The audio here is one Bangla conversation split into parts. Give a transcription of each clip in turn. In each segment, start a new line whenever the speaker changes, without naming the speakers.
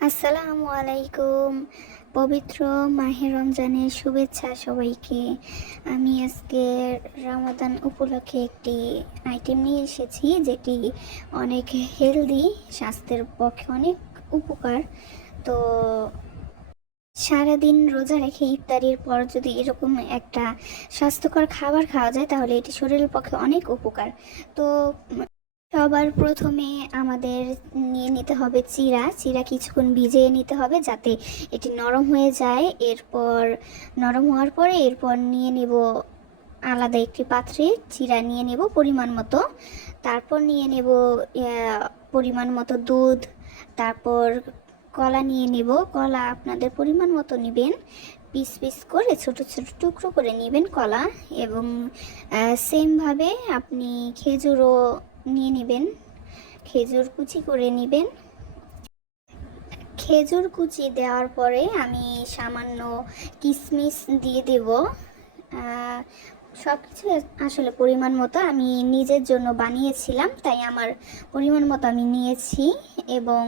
আসসালামু আলাইকুম। পবিত্র মাহে রমজানের শুভেচ্ছা সবাইকে। আমি আজকে রমাদান উপলক্ষে একটি আইটেম নিয়ে এসেছি, যেটি অনেক হেলদি স্বাস্থ্যের পক্ষে অনেক উপকার। তো সারাদিন রোজা রেখে ইফতারির পর যদি এরকম একটা স্বাস্থ্যকর খাবার খাওয়া যায়, তাহলে এটি শরীরের পক্ষে অনেক উপকার। তো সবার প্রথমে আমাদের নিয়ে নিতে হবে চিরা। চিরা কিছুক্ষণ ভিজিয়ে নিতে হবে যাতে এটি নরম হয়ে যায়। এরপর, নরম হওয়ার পরে এরপর নিয়ে নেব আলাদা একটি পাত্রে চিরা নিয়ে নেব পরিমাণ মতো। তারপর নিয়ে নেব পরিমাণ মতো দুধ। তারপর কলা নিয়ে নেব। কলা আপনাদের পরিমাণ মতো নেবেন। পিস পিস করে ছোট ছোট টুকরো করে নেবেন কলা এবং সেমভাবে আপনি খেজুরও নিয়ে নেবেন। খেজুর কুচি করে নেবেন। খেজুর কুচি দেওয়ার পরে আমি সামান্য কিশমিশ দিয়ে দেব। সব কিছু আসলে পরিমাণ মতো আমি নিজের জন্য বানিয়েছিলাম, তাই আমার পরিমাণ মতো আমি নিয়েছি এবং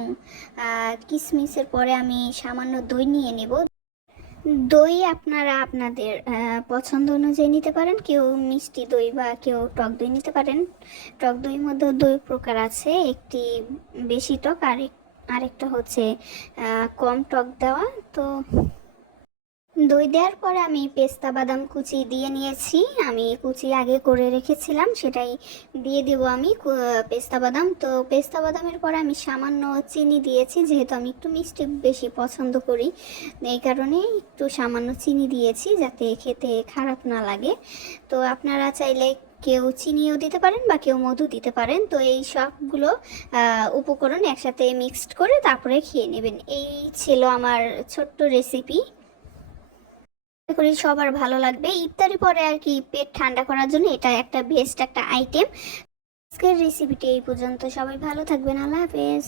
কিশমিশের পরে আমি সামান্য দই নিয়ে নেব। দই আপনারা আপনাদের পছন্দ অনুযায়ী নিতে পারেন। কেউ মিষ্টি দই বা কেউ টক দই নিতে পারেন। টক দইয়ের মধ্যে দুই প্রকার আছে। একটি বেশি টক আর আরেকটা হচ্ছে কম টক দেওয়া। তো দই দেওয়ার পরে আমি পেস্তা বাদাম কুচি দিয়ে নিয়েছি। আমি কুচি আগে করে রেখেছিলাম, সেটাই দিয়ে দেবো আমি পেস্তা বাদাম। তো পেস্তা বাদামের পরে আমি সামান্য চিনি দিয়েছি, যেহেতু আমি একটু মিষ্টি বেশি পছন্দ করি। এই কারণে একটু সামান্য চিনি দিয়েছি যাতে খেতে খারাপ না লাগে। তো আপনারা চাইলে কেউ চিনিও দিতে পারেন বা কেউ মধু দিতে পারেন। তো এই সবগুলো উপকরণ একসাথে মিক্সড করে তারপরে খেয়ে নেবেন। এই ছিল আমার ছোট্ট রেসিপি করি সবার ভালো লাগবে। ইফতারি পরে আর কি পেট ঠান্ডা করার জন্য এটা একটা বেস্ট একটা আইটেম আজকের রেসিপিটি এই পর্যন্ত। সবাই ভালো থাকবেন। আল্লাহ হাফেজ।